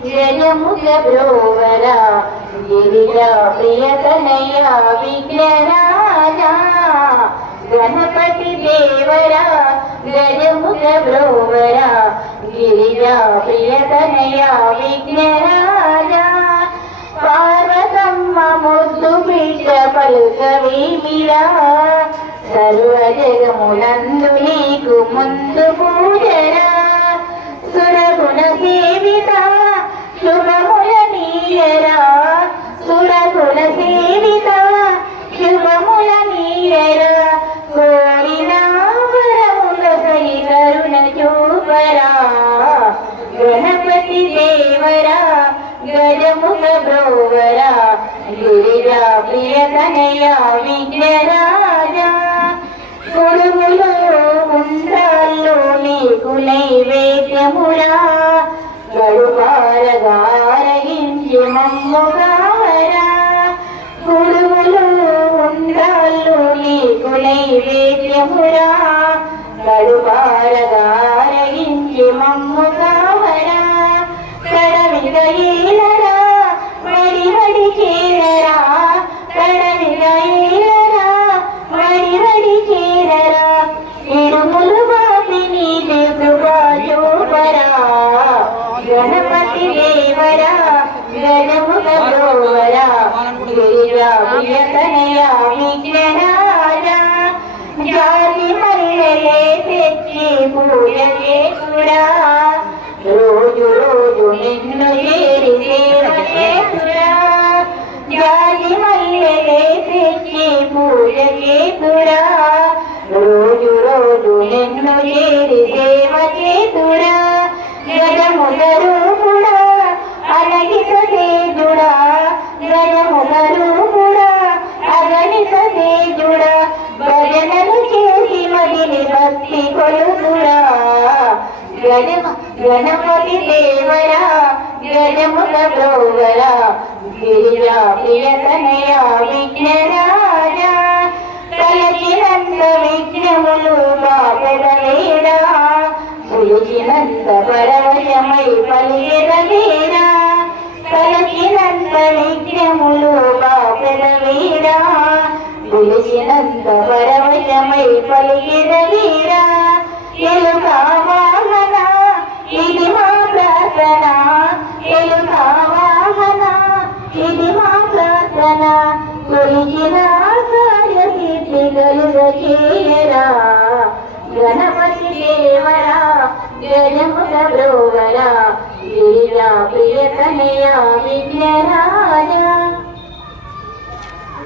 జయముఖ గిరిజ ప్రియతనయ విఘ్నరాజ గణపతి దేవర గజముఖ బ్రోవర గిరిజ ప్రియతనయ విఘ్నరాజా. పార్వతమ్మ ముద్దు బిడ్డ పలుకవేమిరా సర్వ జగమునందు నీకు ముందు శుభముల నీయరా సురగుణ సేవిత. శుభముల నీయరా కోరిన వరముల సై కరుణ చూపరా. గణపతి దేవరా గజముఖ బ్రోవరా గిరిజా ప్రియతనయ విఘ్నరాజా. కొడుములో ఉండాల్లో నీకు నైవేద్యమురా. గడుపారగారగించి మమ్ముగావరా కొడుములో ఉండాల్లో నీకు నైవేద్యమురా గడుపారగారగించి జాతి మల్లెలే తెచ్చి పూజ చేసురా రోజు రోజు నిన్ను చేరి సేవ చేసురా జాతి మల్లెలే తెచ్చి పూజ చేసురా రోజు రోజు నిన్ను చేరి సేవ చేసురా గజముఖ రూపుడా అలగిత తేజుడా గజముఖ గణమ గణపతి దేవరా గజముఖ బ్రోవరా గిరిజా ప్రియతనయ విఘ్నరాజా. తలచినంత విఘ్నములు బాపెదలేరా పిలిచినంత పరవశమై పలికెదలేరా తలచినంత విఘ్నములు బాపెదలేరా పిలిచినంత పరవశమై పలికెదలేరా ఎలుక చేయరా గణపతి దేవరా గజముఖ బ్రోవరా గిరిజా ప్రియతనయ విద్యరా